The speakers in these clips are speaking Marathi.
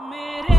मेरे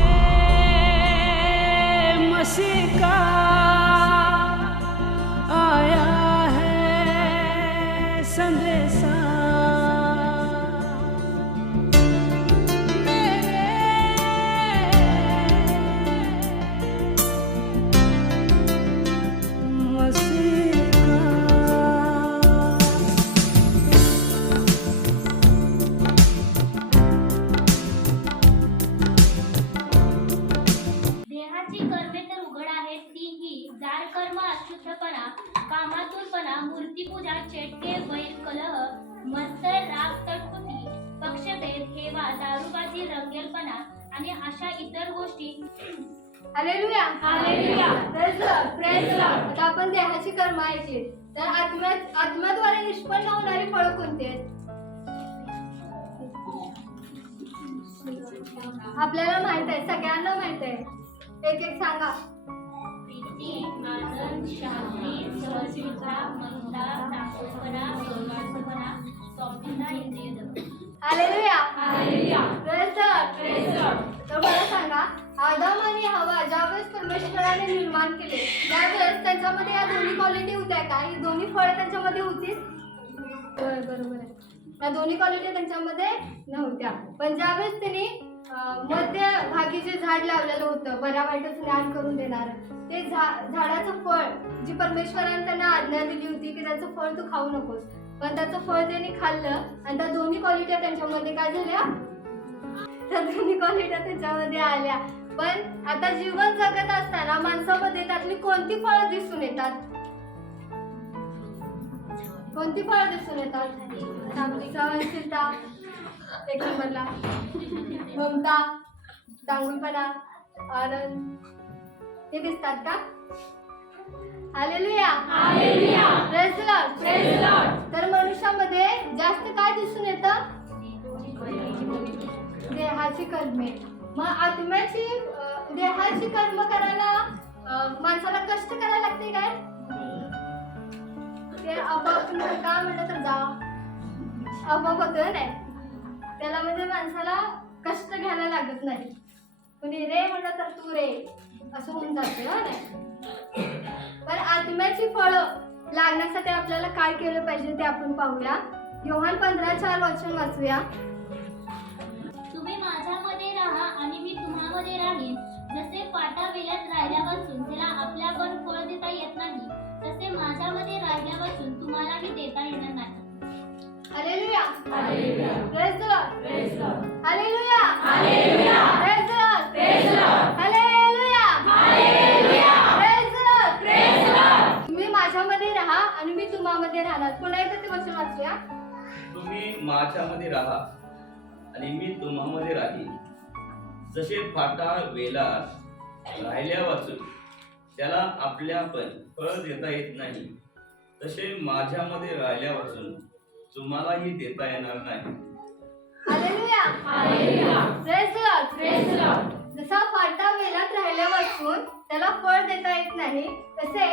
अशा इतर गोष्टी. Hallelujah. Hallelujah. Praise lord praise lord आता आपण देहाची कर्म तर आत्म्या आत्म्याद्वारे निष्पन्न होणारी फळं कोणती आहेत? आपल्याला माहीत आहे सगळ्यांना माहीत आहे. एक एक सांगा. हालेलुया. Hallelujah. Praise lord praise lord तर मला सांगा आदम आणि हवा ज्यावेळेस परमेश्वराने निर्माण केले त्यावेळेस त्यांच्यामध्ये या दोन्ही क्वालिटी होत्या का? ही दोन्ही फळं त्यांच्यामध्ये होती? बरोबर आहे. या दोन्ही क्वालिटी त्यांच्यामध्ये नव्हत्या. पण ज्यावेळेस त्यांनी मध्यभागी जे झाड लावलेलं होतं बऱ्या वाईटच ज्ञान करून देणारं ते झा झाडाचं फळ जी परमेश्वराने त्यांना आज्ञा दिली होती की त्याचं फळ तू खाऊ नकोस. पण त्याचं फळ त्यांनी खाल्लं आणि त्या दोन्ही क्वालिटी त्यांच्यामध्ये काय झाल्या? त्या दोन्ही क्वालिटी त्याच्यामध्ये आल्या. पण आता जीवन जगत असताना माणसामध्ये त्यातली कोणती फळं दिसून येतात? कोणती फळं दिसून येतात? चांगली सहनशीलता एक नंबरला ममता चांगुलपणा आनंद. हे दिसतात का? हालेलुया hallelujah praise lord praise lord तर मनुष्यामध्ये जास्त काय दिसून येतं? देहाची कर्मे. मग आत्म्याची देहाची कर्म करायला माणसाला कष्ट करायला लागते काय? ते अभाव का म्हणलं तर जा. अभाव होतं नाही त्याला म्हणजे माणसाला कष्ट घ्यायला लागत नाही. कुणी रे म्हणलं तर तू रे. असं होऊन जाते हो पण आत्म्याची फळं लागण्यासाठी आपल्याला काय केलं पाहिजे ते आपण पाहूया. योहान पंधरा चार वाचून वाचूया. माझ्यामध्ये राहा आणि मी तुम्हामध्ये राहीन. जसे पाटा वेल्यात राहिल्यापासून त्याला आपल्यावर फळ देता येत नाही. तसे माझ्यामध्ये राहिल्यापासून तुम्हालाही देता येणार नाही. हालेलुया. Praise the lord hallelujah. Praise the lord hallelujah. Praise the lord तुम्ही माझ्यामध्ये राहा आणि मी तुम्हामध्ये राहणार. पुन्हा एकदा ते वचन वाचूया. तुम्ही माझ्यामध्ये राहा. आणि मी तुम्हामध्ये राहीन. जसे फाटा वेलात राहिल्या वाचून त्याला आपल्या पण फळ देता येत नाही. तसे माझ्यामध्ये राहिल्या वाचून तुम्हालाही देता येणार नाही. जसा फाटा वेलात राहिल्या वाचून त्याला फळ देता येत नाही. तसे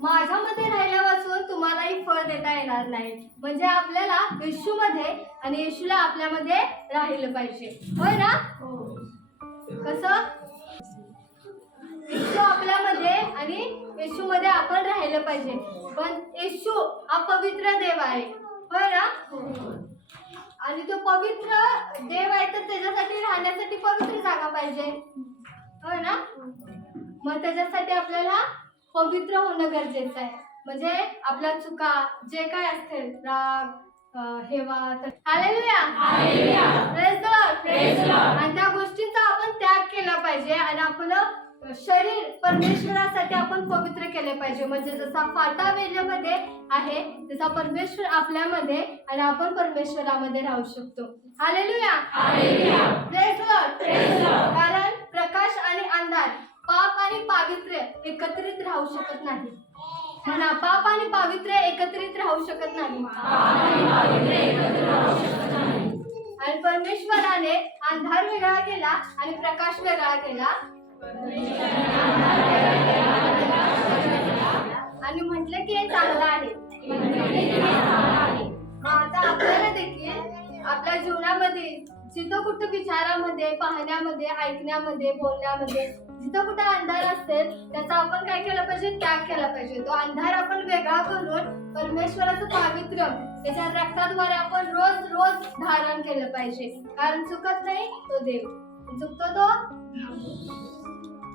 माझ्यामध्ये राहिल्या वाचून तुम्हालाही फळ देता येणार नाही. म्हणजे आपल्याला येशूमध्ये आणि येशूला आपल्यामध्ये राहिलं पाहिजे. होय ना? कसं? येशू आपल्यामध्ये आणि येशूमध्ये आपण राहिलं पाहिजे. पण येशू हा पवित्र देव आहे. होय ना? आणि तो पवित्र देव आहे तर त्याच्यासाठी राहण्यासाठी पवित्र जागा पाहिजे. होय ना? मग त्याच्यासाठी आपल्याला पवित्र होणं गरजेचं आहे. म्हणजे आपल्या चुका जे काय असतील राग हेवा. आणि त्या गोष्टींचा आपण त्याग केला पाहिजे आणि आपलं शरीर परमेश्वरासाठी आपण पवित्र केले पाहिजे. म्हणजे जसा फाटा वेल्यामध्ये आहे तसा परमेश्वर आपल्यामध्ये आणि आपण परमेश्वरामध्ये राहू शकतो. हालेलुया. कारण प्रकाश आणि अंधार पाप आणि पावित्र्य एकत्रित राहू शकत नाही. म्हणा पाप आणि पावित्र्य एकत्रित राहू शकत नाही. आणि परमेश्वराने अंधार वेगळा केला आणि प्रकाश वेगळा केला. आणि म्हटलं की हे चांगलं आहे. आता आपल्याला देखील आपल्या जीवनामध्ये जिथं कुठं विचारामध्ये पाहण्यामध्ये ऐकण्यामध्ये बोलण्यामध्ये जिथं कुठं अंधार असेल त्याचा आपण काय केलं पाहिजे? त्याग केला पाहिजे. तो अंधार आपण वेगळा करून परमेश्वराचं पावित्र्य त्याच्या रक्ताद्वारे आपण रोज रोज धारण केलं पाहिजे. कारण चुकत नाही तो देव. चुकतो तो?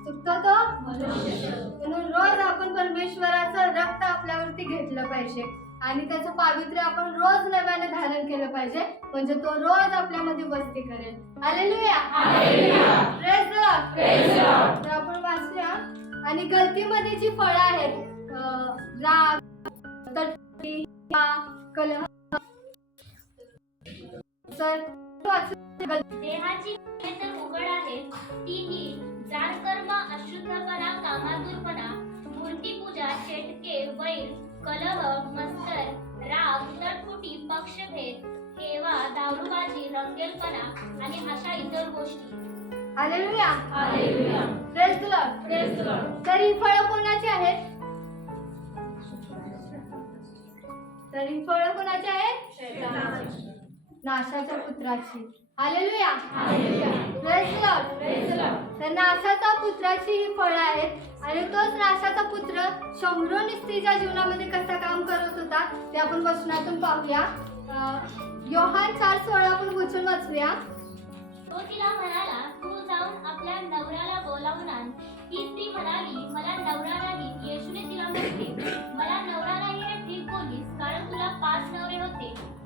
चुकतो तो? म्हणून रोज आपण परमेश्वराचं रक्त आपल्यावरती घेतलं पाहिजे. आणि त्याचं पावित्र्य आपण रोज नव्याने धारण केलं पाहिजे. म्हणजे तो रोज आपल्यामध्ये वस्ती करेल. Lord. तर आपण वाचूया. आणि गलतीमध्ये जी फळं आहेत राग कलह. तर वाचू देहाची तर उघड तीही जार कर्म अशुद्धपणा कामातुरपणा मूर्तीपूजा चेटके वैर कलह मत्सर राग तटफुटी पक्षभेद हेवा दारूबाजी रंगेलपणा आणि अशा इतर गोष्टी. हालेलुया. Praise the Lord. तर ही फळं कोणाची आहेत? तर फळं कोणाची आहेत? नाशाच्या पुत्राची. हालेलुया. Praise तर नाशाच्या पुत्राची ही फळं आहेत आणि तोच नाशाचा पुत्र शंभरून स्त्रीच्या जीवनामध्ये कसा काम करत होता ते आपण वचनातून पाहूया. योहान चार सोळा आपण वचन वाचूया. तो तिला म्हणाला तू जाऊन आपल्या नवऱ्याला बोलावून आण. ती स्त्री म्हणाली मला नवरा नाही येशूने तिला म्हटले. मला नवरा नाही ठीक बोलीस कारण तुला पाच नवरे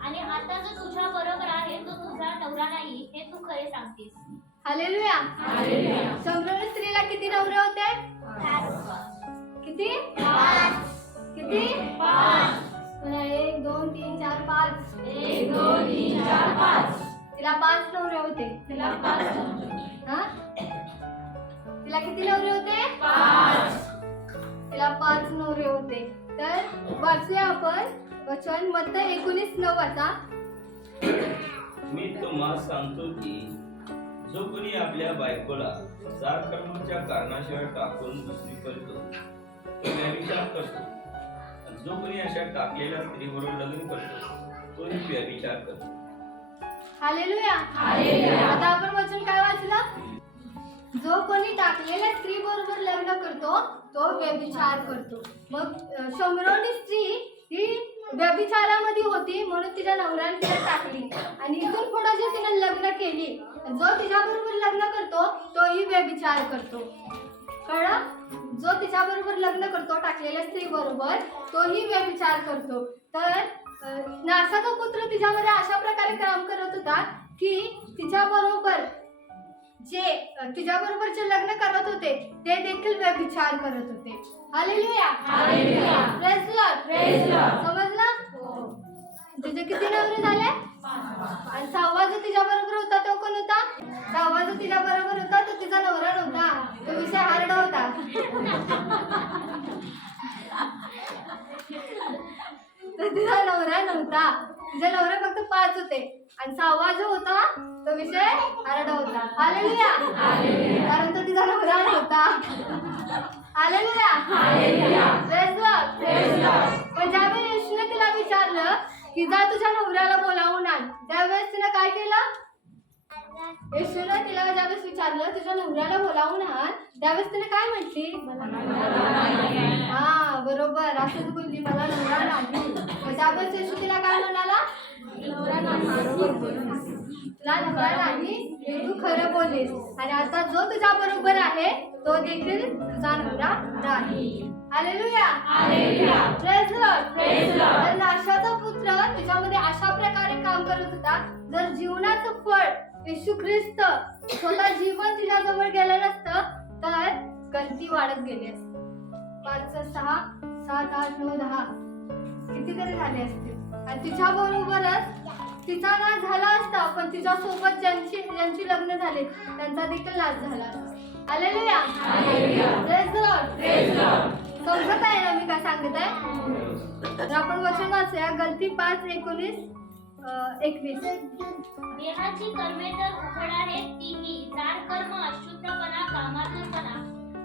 आणि आता जो तुझ्या बरोबर आहे तो तुझा नवरा नाही हे तू खरे सांगतेस. हालेलुया. शंभरो स्त्रीला किती नवरे होते? किती? किती? पुन्हा एक दोन तीन चार पाच. एक दोन तीन चार पाच. तिला पाच नवरे होते. तिला पाच हा? तिला किती नवरे होते? पाच. तिला पाच नवरे होते. तर वाचूया आपण. वचन मत एकोणीस नऊ वाचा. मी तुम्हाला सांगतो की जो कोणी आपल्या बायकोला कर्माच्या कारणाशिवाय टाकून दुसरी करतो तो व्यभिचार करतो. आणि जो कोणी अशा टाकलेल्या स्त्रीबरोबर लग्न करतो तोही व्यभिचार करतो. हालेलुया. आता आपण वचन काय वाचलं? जो कोणी टाकलेल्या स्त्री बरोबर लग्न करतो तो व्यभिचार करतो. मग शंभरोनी स्त्री ही व्यभिचारामध्ये होती म्हणून तिच्या नवऱ्याने तिला टाकली. आणि इथून पुढे जे तिने लग्न केली जो तिच्या बरोबर लग्न करतो तोही व्यभिचार करतो. कळलं? जो तिच्या बरोबर लग्न करतो टाकलेल्या स्त्री बरोबर तोही व्यभिचार करतो. तर नासाचा पुत्र तिच्यामध्ये अशा प्रकारे काम करत होता की तिच्या बरोबर जे तिच्या बरोबर जे लग्न करत होते ते देखील व्यभिचार करत होते. हालेलुया Praise the Lord. समजलं? तिचे किती नवरे झाले? आणि सहावा जो तिच्या बरोबर होता तो कोण होता? सहावा जो तिच्या बरोबर होता तो तिचा नवरा नव्हता. तो विषय हार्ड होता तर तिचा नवरा नव्हता. तिचे नवरे फक्त पाच होते. आणि सहावा जो होता तो विषय हार्ड होता. हालेलुया. कारण तो तिचा नवरा नव्हता. हालेलुया. पण ज्यावेळी येशूने तिला विचारलं की जा तुझ्या नवऱ्याला बोलावून आण. त्यावेळेस तिनं काय केलं? येशूने तिला ज्यावेळेस विचारलं तुझ्या नवऱ्याला बोलावून आण. त्यावेळेस तिने काय म्हटली? हा बरोबर. असंच बोलली मला नवरा नाही. त्यावेळेस येशू तिला काय म्हणाला? नवरा नाही. तुला नवरा नाही हे तू खरं बोललीस. आणि आता जो तुझ्या बरोबर आहे तो देखील तुझा नवरा नाही. नाशाचा पुत्र तिच्यामध्ये अशा प्रकारे काम करत होता. जर जीवनाचं फळ येशू ख्रिस्त स्वतः जीवन तिच्याजवळ गेलं नसतं तर गलती वाढत गेली असती. पाच सहा सात आठ नऊ दहा. कितीतरी झाले असतील. आणि तिच्या बरोबरच तिचा नाश झाला असता पण तिच्या सोबत ज्यांची ज्यांची लग्न झाले त्यांचा देखील नाश झाला असता. Lord. समजत आहे ना? मी काय सांगत आहे तर आपण वचन वाचूया. गलती पाच एकोणीस एकवीस. देहाची कर्मे तर उघड आहेत तीही कर्म अशुद्धपणा कामातुरपणा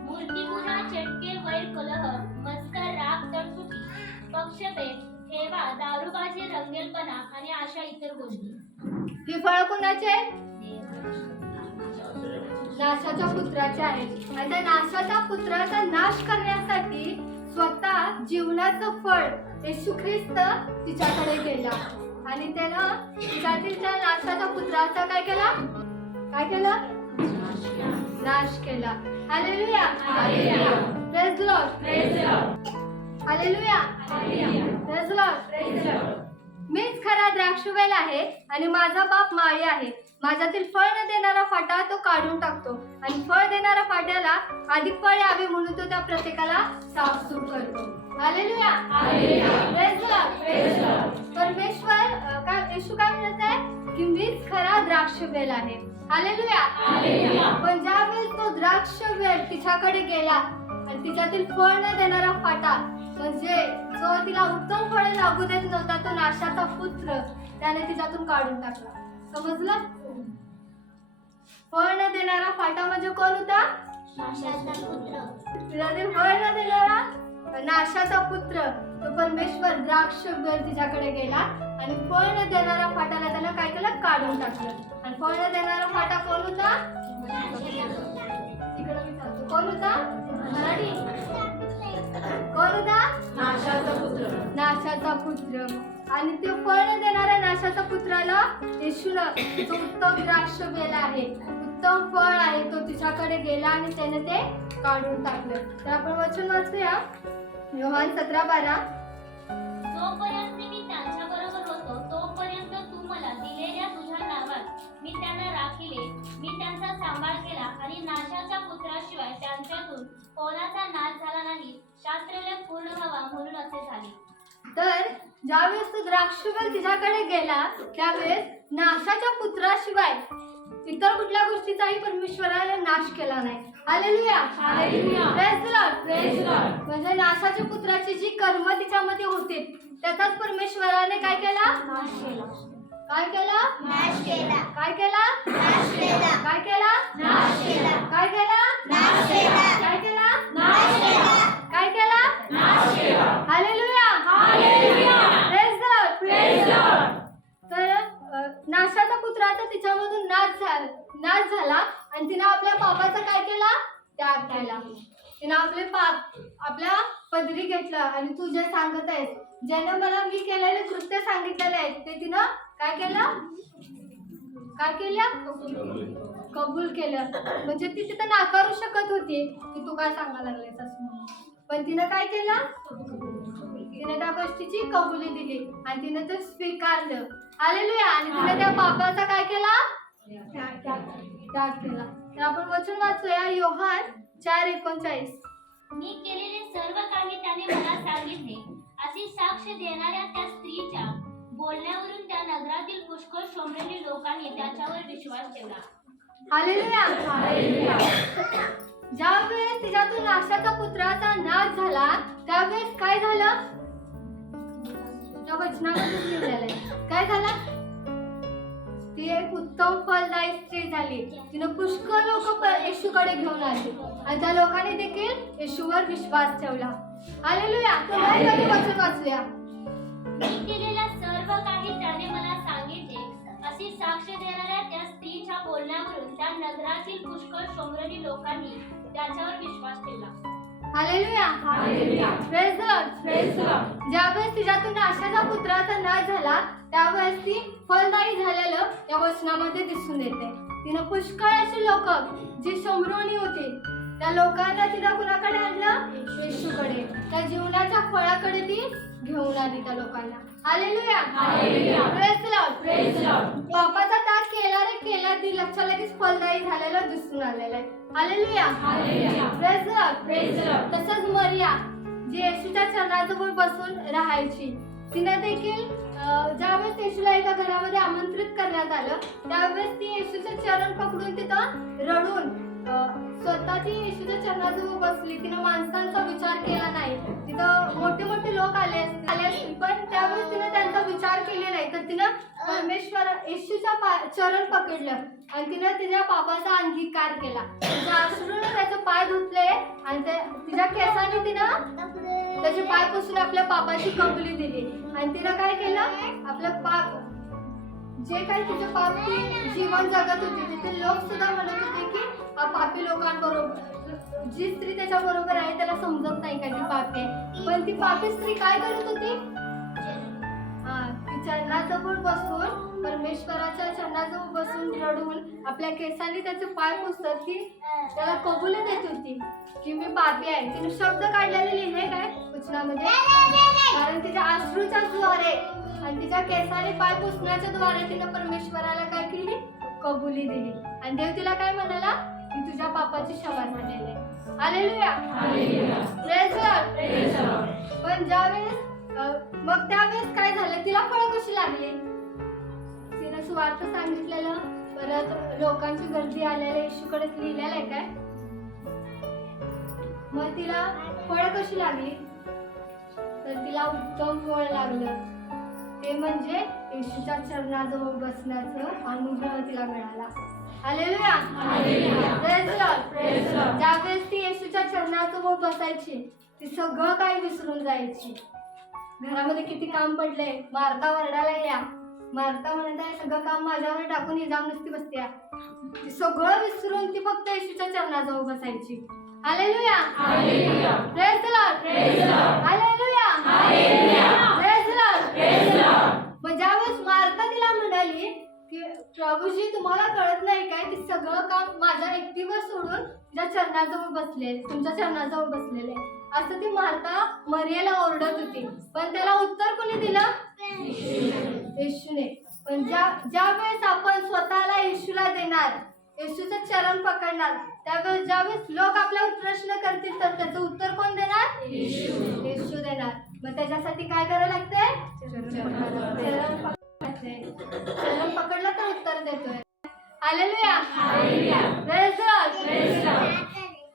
मूर्तीपूजा चटके वैर कलह मस्कर राग तटफुटी पक्षभेद हेवा दारूबाजी रंगेलपणा आणि अशा इतर गोष्टी. ही फळं कोणाची नाशाच्या पुत्राचे आहे आणि त्या नाशाच्या पुत्राचा नाश करण्यासाठी स्वतः जीवनाचं फळ येशू ख्रिस्त तिच्याकडे गेला. आणि त्याला तिच्यातील त्या नाशाच्या पुत्राचा काय केला? काय केला? नाश केला. Hallelujah. Praise lord hallelujah. Praise lord मीच खरा द्राक्षवेल आहे आणि माझा बाप माळी आहे. माझ्यातील फळ न देणारा फाटा तो काढून टाकतो. आणि फळ देणाऱ्या फाट्याला अधिक फळ यावे म्हणून तो त्या प्रत्येकाला साफसूफ करतो. हालेलुया. परमेश्वर काय येशू काय म्हणत आहे? की मीच खरा द्राक्षवेल आहे. हालेलुया. पण ज्यावेळेस तो द्राक्षवेल तिच्याकडे गेला आणि तिच्यातील फळ न देणारा फाटा म्हणजे जो तिला उत्तम फळे लागू देत नव्हता तो नाशाचा पुत्र त्याने तिच्यातून काढून टाकला. समजलं? फळ न देणारा फाटा म्हणजे कोण होता? तिच्यातील फळ न देणारा? नाशाचा पुत्र. तो परमेश्वर द्राक्ष वेल तिच्याकडे गेला आणि फळ न देणारा फाटाला त्याला काय केलं? काढून टाकलं. आणि फळ न देणारा फाटा कोण होता? इकडं विचारतो. कोण होता? मराठी. कोण होता? नाशाचा पुत्र. नाशाचा पुत्र. आणि ते फळ न देणाऱ्या नाशाचा पुत्राला येशूला जो उत्तम द्राक्ष वेल आहे. उत्तम फळ आहे तो तिच्याकडे गेला आणि त्याने ते काढून टाकलं. तर आपण वचन वाचूया. योहान सतरा बारा. जोपर्यंत मी त्यांच्या बरोबर होतो तोपर्यंत तू मला दिलेल्या तुझ्या नावात मी त्यांना राखिले. मी त्यांचा सांभाळ केला आणि नाशाच्या पुत्राशिवाय त्यांच्यातून कोणाचा नाश झाला नाही. शास्त्रलेख पूर्ण व्हावा म्हणून असे झाले. तर ज्यावेळेस तो द्राक्षवेल तिच्याकडे गेला त्यावेळेस नाशाच्या पुत्राशिवाय इतर कुठल्या गोष्टीचाही परमेश्वराने नाश केला नाही. म्हणजे नाशाच्या पुत्राची जी कर्म तिच्यामध्ये होती त्याचाच परमेश्वराने काय केला? काय केला? काय केला? काय केला? काय केला? काय केला. काय नाश झाला. आणि तिनं आपल्या पापाचा काय केला? त्याग केला. तिनं आपले पाप आपल्या पदरी घेतलं. आणि तू जे सांगत आहेस ज्यानं मला मी केलेले कृत्य सांगितलेले आहेत ते तिनं काय केलं? काय केलं? कबूल केलं. म्हणजे ती तिथं नाकारू शकत होती की तू काय सांगायला लागलेस असं पण तिनं काय केलं? तिने त्या गोष्टीची कबुली दिली. आणि तिने ते स्वीकारलं. आलेलो आणि तिने त्या पापाचा काय केला? तर आपण वचन वाचूया योहान चार एकोणचाळीस. मी केलेले सर्व काही त्याने मला सांगितले. अशी साक्ष देणाऱ्या त्या स्त्रीच्या बोलण्यावरून त्या नगरातील पुष्कळ शोमरेली लोकांनी त्याच्यावर विश्वास ठेवला. हालेलुया. ज्यावेळेस तिच्यातून नाशाचा पुत्राचा नाश झाला त्यावेळेस काय झालं? त्या वचनामध्ये काय झालं? ती एक उत्तम फलदायी स्त्री झाली. तिनं पुष्कळ लोक येशूकडे घेऊन आली. आणि त्या लोकांनी देखील येशूवर विश्वास ठेवला. हालेलुया. तर तो वाचूया? मी केलेल्या सर्व काही त्याने मला सांगितले. अशी साक्ष देणाऱ्या त्या स्त्रीच्या बोलण्यावरून त्या नगरातील पुष्कळ शोमरेली लोकांनी त्याच्यावर विश्वास ठेवला. हालेलुया. the Lord. Praise the Lord. ज्यावेळेस तिच्यातून नाशाचा पुत्राचा नाश झाला त्यावेळेस ती फलदायी झालेलं या वचनामध्ये दिसून येते. तिनं पुष्कळ अशी लोक जी शंभरोणी होती त्या लोकांना तिला कुणाकडे आणलं? येशूकडे. त्या जीवनाच्या फळाकडे ती घेऊन आली त्या लोकांना. हालेलुया. Praise the Lord. पापाचा त्याग केला रे केला ती लक्षात लगेच फलदायी झालेलं दिसून आलेलं आहे हालेलुया. Praise the Lord. तसंच मरिया जी येशूच्या चरणाजवळ बसून राहायची तिने देखील ज्यावेळेस येशूला एका घरामध्ये आमंत्रित करण्यात आलं त्यावेळेस ती येशूचे चरण पकडून तिथं रडून स्वतःची येशूच्या चरणाजवळ बसली. तिनं माणसांचा विचार केला नाही. तिथं मोठे मोठे लोक आले आले असतील. पण त्यावेळेस तिनं त्यांचा विचार केले नाही. तर तिनं परमेश्वर येशूचा पा- चरण पकडलं. आणि तिनं तिच्या पापाचा अंगीकार केला. तिच्या अश्रूने त्याचे पाय धुतले आणि तिच्या केसाने तिनं त्याचे पाय पुसून आपल्या पापाची कबुली दिली. आणि तिनं काय केलं? आपलं पाप जे काही तुझे पापी जीवन जगत होती तिथे लोक सुद्धा म्हणत होते की पापी लोकांबरोबर. जी स्त्री त्याच्या बरोबर आहे त्याला समजत नाही का ती पापी आहे. पण ती पापी स्त्री काय करत होती? हा चरणाजवळ बसून परमेश्वराच्या चरणाजवळ बसून रडून आपल्या केसांनी त्याचे पाय पुसत की त्याला कबूल देत होती की मी पापी आहे. तिने शब्द काढलेले लिहिले काय? वचनामध्ये कारण तिच्या अश्रूच्या द्वारे आणि तिच्या केसाने पाय पुसण्याच्या द्वारे तिने परमेश्वराला काय केली? कबुली दिली. आणि देव तिला काय म्हणाला? मी तुझ्या पापाची क्षमा झालेली आलेलुया. पण ज्यावेळेस मग त्यावेळेस काय झालं? तिला फळं कशी लागली? तिने सुवार्थ सांगितलेलं परत लोकांची गर्दी आलेल्या येशूकडे लिहिलेलं आहे काय? मग तिला फळं कशी लागली? तर तिला उत्तम फळ लागलं. ते म्हणजे येशूच्या चरणाजवळ बसण्याचं अनुग्रह तिला मिळाला. Lord. ज्यावेळेस ती येशूच्या चरणाजवळ बसायची ती सगळं काही विसरून जायची. घरामध्ये किती काम पडले मारता वरडायला या. मारता म्हणत सगळं काम माझ्यावर टाकून ही जाऊन नुसती बसत्या ती सगळं विसरून ती फक्त येशूच्या चरणाजवळ बसायची. Praise the Lord. हालेलुया Praise the Lord. म्हणजे मग ज्यावेळेस मारता तिला म्हणाली की प्रभूजी तुम्हाला कळत नाही काय? ते सगळं काम माझ्या एकटीवर सोडून तिच्या चरणाजवळ बसले तुमच्या चरणाजवळ बसलेले असं ती मारता मर्याला ओरडत होती. पण त्याला उत्तर कोणी दिलं? येशूने. पण ज्या ज्या वेळेस आपण स्वतःला येशूला देणार येशूचं चरण पकडणार त्यावेळेस ज्यावेळेस लोक आपल्यावर प्रश्न करतील तर त्याचं उत्तर कोण देणार? येशू देणार. मग त्याच्यासाठी काय करावं लागतंय? चरण पकडलं तर उत्तर देतोय.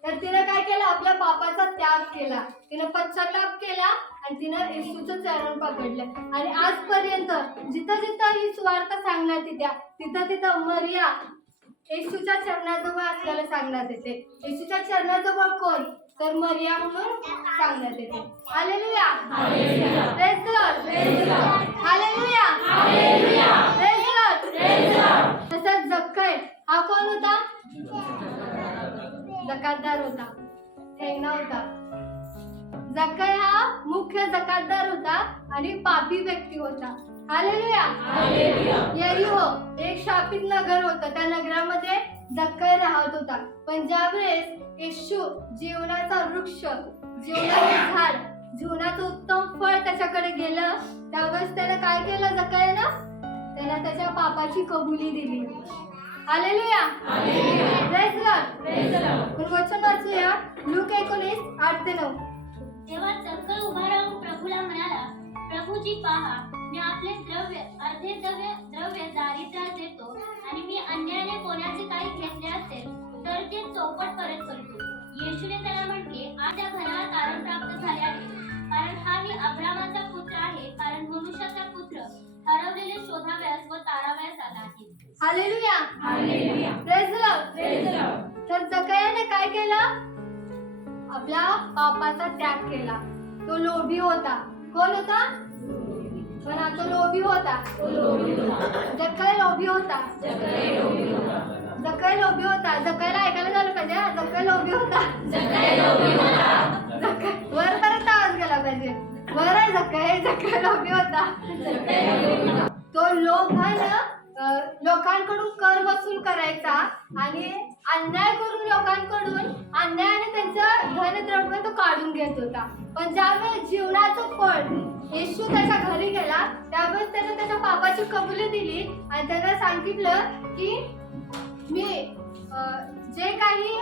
तर तिने काय केलं? आपल्या बापाचा त्याग केला. तिनं पश्चाताप केला आणि तिनं येशूचं चरण पकडलं. आणि आजपर्यंत जिथं जिथं ही सुवार्थ सांगण्यात येत्या तिथं तिथं मरिया येशूच्या चरणाजवळ असल्याला सांगण्यात येते. येशूच्या चरणाजवळ कोण? तर मरिया म्हणून सांगण्यात येते. हालेलुया Lord. हालेलुया. तसंच जक्कय हा कोण होता? जकातदार होता. ठेंगणा होता. जक्कय हा मुख्य जकातदार होता आणि पापी व्यक्ती होता. हालेलुया यरीहो एक शापित नगर होतं. त्या नगरामध्ये जक्कय राहत होता. पण ज्यावेळेस येशू जीवनाचा वृक्ष जीवनाचं झाड जीवनाचं उत्तम फळ त्याच्याकडे गेलं त्यावेळेस त्यानं काय केलं जक्कयनं त्यानं त्याच्या पापाची कबुली दिली. The Lord. पण वचन वाचूया. लूक एकोणीस आठ ते नऊ. तेव्हा चक्कर उभा राहून प्रभूला म्हणाला प्रभूजी पहा मी आपले द्रव्य अर्धे द्रव्य द्रव्य दारिद्र्यास देतो. आणि मी अन्यायाने कोणाचे काही घेतले असेल तर ते चौपट परत करतो. येशूने त्याला म्हटले आज त्या घराला तारण प्राप्त झाले आहे. कारण हाही अब्रामाचा पुत्र आहे कारण मनुष्याचा पुत्र हरवलेले शोधाव्यास व ताराव्यास आला आहे. हालेलुया. the Lord. तर जकयाने काय केलं? आपल्या पापाचा त्याग केला. तो लोभी होता. कोण होता? पण हा तो लोभी होता. जकय लोभी होता. जकय लोभी होता. जकयला ऐकायला झालं पाहिजे. जकय लोभी होता. वर परत आवाज गेला पाहिजे. वर आहे जकय जकय लोभी होता. तो लोभानं अं, लोकांकडून कर वसूल करायचा आणि अन्याय करून लोकांकडून अन्यायाने त्यांचं धनद्रव्य तो काढून घेत होता. पण ज्यावेळेस जीवनाचं फळ येशू त्याच्या घरी गेला त्यावेळेस त्याने त्याच्या पापाची कबुली दिली आणि त्याला सांगितलं की मी जे काही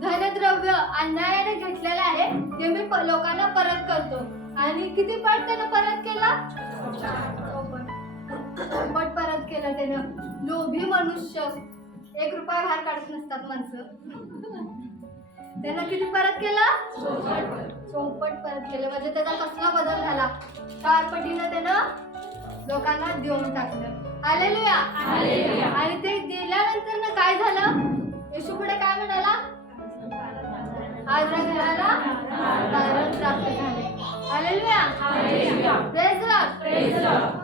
धनद्रव्य अन्यायाने घेतलेलं आहे ते मी प- लोकांना परत करतो. आणि किती पट त्यानं परत केला? चौपट परत केलं त्यानं. लोभी मनुष्य. एक रुपया बाहेर काढत नसतात माणसं. त्यानं किती परत केलं? चौपट. परत केलं. म्हणजे त्याचा कसला बदल झाला? चार पटीनं त्यानं लोकांना देऊन टाकलं. हालेलुया. आणि ते दिल्यानंतर ना काय झालं? येशू पुढे काय म्हणाला? आज या घराला तारण प्राप्त झाले. Lord. हालेलुया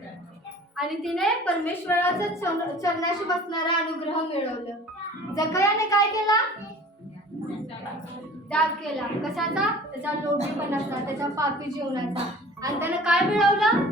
आणि तिने परमेश्वराच्या चरणाशी बसणारा अनुग्रह मिळवलं. जकयाने काय केला? त्याग केला. कशाचा? त्याच्या लोभीपणाचा त्याच्या पापी जीवनाचा. आणि त्यानं काय मिळवलं?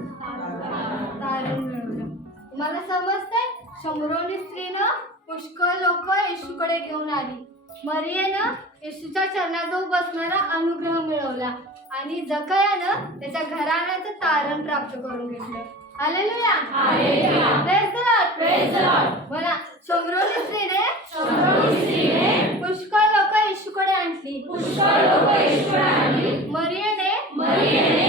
तारण मिळवलं. तुम्हाला समजतंय? शंभरोनी स्त्रीनं पुष्कळ लोक येशूकडे घेऊन आली. मरियेनं येशूच्या चरणाजवळ बसणारा अनुग्रह मिळवला. आणि जकयानं त्याच्या घराण्याचं तारण प्राप्त करून घेतलं. हालेलुया हालेलुया. Praise the Lord. Praise the Lord. बोला शंभरोनी स्त्रीने शंभरोनी स्त्रीने पुष्कळ लोक येशूकडे आणली पुष्कळ लोक येशूकडे आणली. मरियेने मरियेने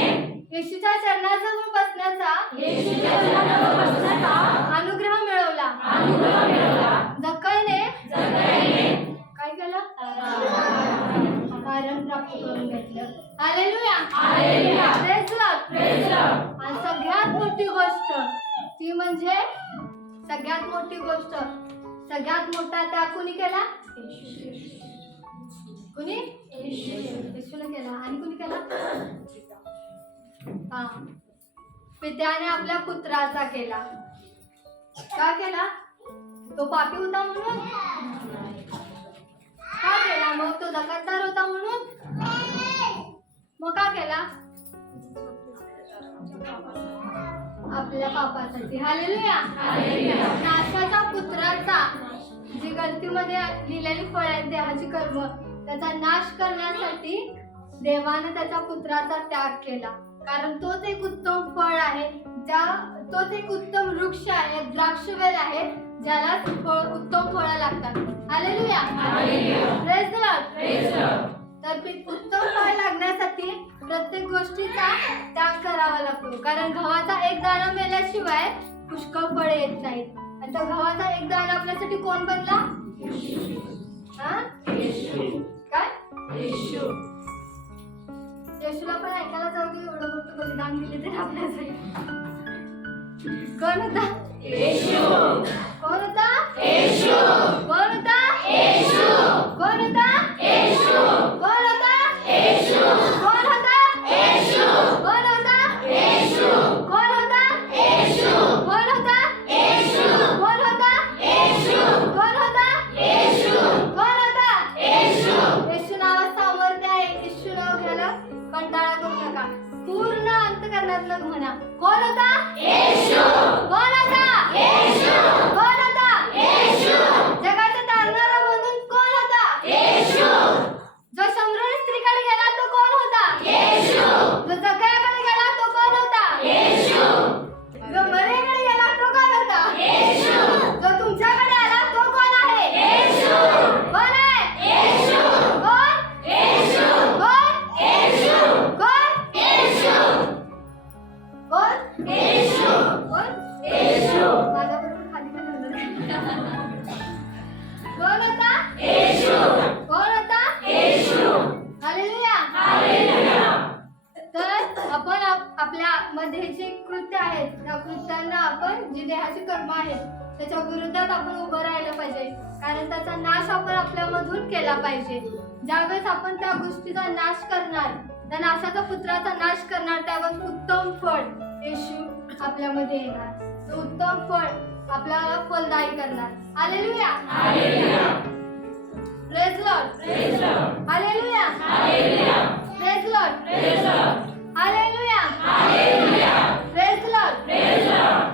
येशूच्या चरणाजवळ बसण्याचा येशूच्या चरणाजवळ बसण्याचा अनुग्रह मिळवला अनुग्रह मिळवला. जकयने जकयाने काय केलं कारण प्राप्त करून घेतलं हालेलुया हालेलुया. Praise the Lord. Praise the Lord. आणि सगळ्यात मोठी गोष्ट ती म्हणजे सगळ्यात मोठी गोष्ट सगळ्यात मोठा त्या कुणी केला? कुणी? येशून केला. आणि कुणी केला? हा. पित्याने आपल्या पुत्राचा केला. का केला? तो पापी होता म्हणून? का केला? मग तो जकातदार होता म्हणून? मग का केला? आपल्या पापासाठी. हालेलुया. नाशाच्या पुत्राचा जी गलतीमध्ये लिहिलेली फळ आहेत देहाची कर्म त्याचा नाश करण्यासाठी देवाने त्याच्या पुत्राचा त्याग केला. कारण तोच एक उत्तम फळ आहे ज्या तोच एक उत्तम वृक्ष आहे द्राक्षवेल आहे ज्याला फळ उत्तम फळं लागतात. हालेलुया. तर उत्तम फळ लागण्यासाठी प्रत्येक गोष्टीचा त्याग करावा लागतो. कारण गव्हाचा एक दाणा मेल्याशिवाय पुष्कळ फळे येत नाहीत. आणि त्या गव्हाचा एक दाणा आपल्यासाठी कोण बनला? हा? काय. येशूला पण ऐकायला जाऊ दे एवढं मोठं बलिदान दिले तर आपल्यासाठी. कोण होता. कोण होता? ज्यावेळेस आपण त्या गोष्टीचा नाश करणार त्या नाशाचा पुत्राचा नाश करणार त्यावेळेस उत्तम फळ येशू आपल्यामध्ये येणार तो उत्तम फळ आपल्याला फलदायी करणार हालेलुया हालेलुया. Praise lord. हालेलुया हालेलुया. Praise lord. हालेलुया हालेलुया. Praise lord.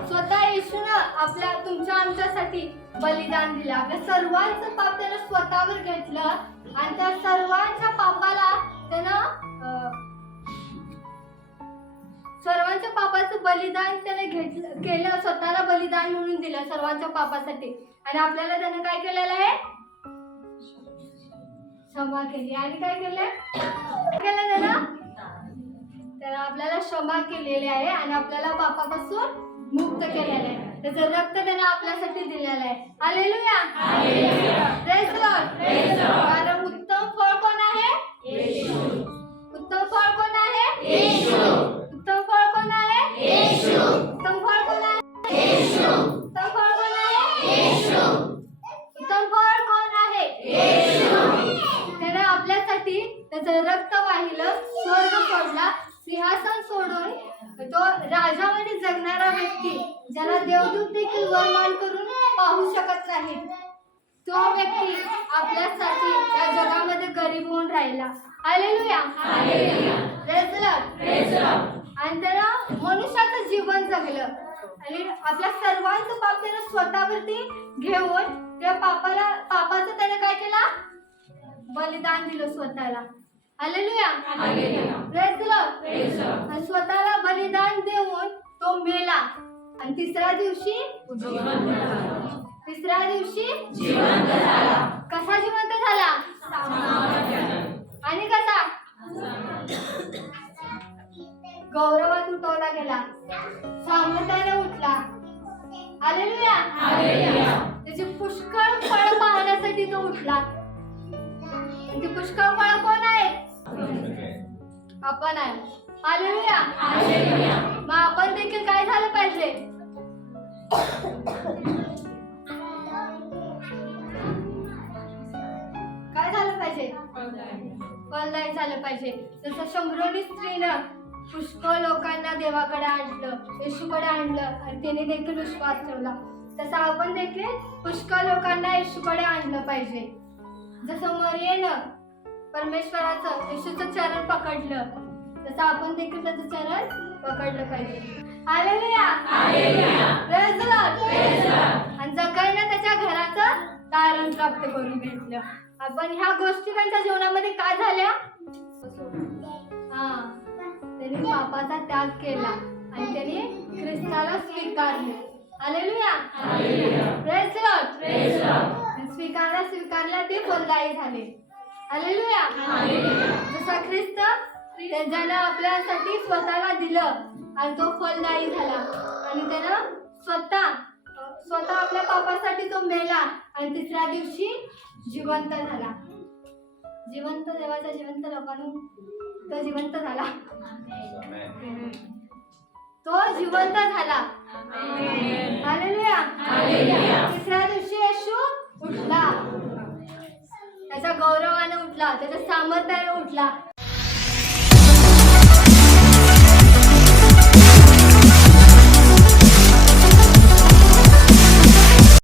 स्वतः येशूनं आपल्या तुमच्या आमच्यासाठी बलिदान दिलं आपल्या सर्वांचं पाप त्यानं स्वतःवर घेतलं आणि त्या सर्वांच्या पापाला त्यानं सर्वांच्या पापाचं बलिदान त्याने घेतलं केलं स्वतःला बलिदान म्हणून दिलं सर्वांच्या पापासाठी. आणि आपल्याला त्यानं काय केलेलं आहे? क्षमा केली. आणि काय केलंय? काय केलं त्यानं? त्यानं आपल्याला क्षमा केलेली आहे आणि आपल्याला पापापासून मुक्त केलेलं आहे. त्याचं रक्त त्यानं आपल्यासाठी दिलेलं आहे. हालेलुया प्रेज कारण उत्तम फळ कोण आहे? उत्तम फळ कोण आहे? उत्तम फळ कोण आहे? उत्तम फळ कोण आहे? उत्तम फळ कोण आहे? उत्तम फळ कोण आहे? त्यानं आपल्यासाठी त्याचं रक्त वाहिलं स्वर्ग सोडला सिंहासन सोडून तो राजा राजामध्ये जगणारा व्यक्ती. ज्याला देवदूत देखील वर्मान करून पाहू शकत नाही. तो व्यक्ती आपल्यासाठी या जगामध्ये गरीब होऊन राहिला. हालेलुया. आणि त्याला मनुष्याचं जीवन जगलं. आणि आपल्या सर्वांचं पाप त्यानं स्वतःवरती घेऊन त्या पापाला पापाचं त्याने काय केला? बलिदान दिलं स्वतःला. हालेलुया. स्वतःला बलिदान देऊन तो मेला. आणि तिसऱ्या दिवशी तिसऱ्या दिवशी जिवंत झाला कसा जिवंत झाला? आणि कसा? गौरवात उठवला गेला. सामर्थ्याने उठला. हालेलुया त्याची पुष्कळ फळ पाहण्यासाठी तो उठला. ती पुष्कळ फळ कोण आहे आपण आहे. हालेलुया. मग आपण देखील काय झालं पाहिजे? काय झालं पाहिजे? फलदायी झालं पाहिजे. जसं शंभरोनी स्त्रीनं पुष्कळ लोकांना देवाकडे आणलं येशूकडे आणलं आणि तिने देखील विश्वास ठेवला. तसं आपण देखील पुष्कळ लोकांना येशूकडे आणलं पाहिजे. जसं मरियेनं परमेश्वराचं येशूचं चरण पकडलं. तसं आपण देखील त्याचं चरण पकडलं पाहिजे. आणि जगायला त्याच्या घराचं तारण प्राप्त करून घेतलं. आपण ह्या गोष्टी त्यांच्या जीवनामध्ये काय झाल्या? हा. त्यांनी पापाचा त्याग केला आणि त्यांनी ख्रिस्ताला स्वीकारले. आणि स्वीकारला स्वीकारला ते फलदायी झाले. जसा ख्रिस्त ज्यानं आपल्यासाठी स्वतःला दिलं आणि तो फलदायी झाला. आणि त्यानं स्वतः स्वतः आपल्या पापासाठी तो मेला आणि तिसऱ्या दिवशी जिवंत झाला. जिवंत देवाच्या जिवंत लोकांना तो जिवंत झाला. तो जिवंत झाला. तिसऱ्या दिवशी येशू उठला. त्याचा गौरवाने उठला त्याच्या सामर्थ्याने उठला.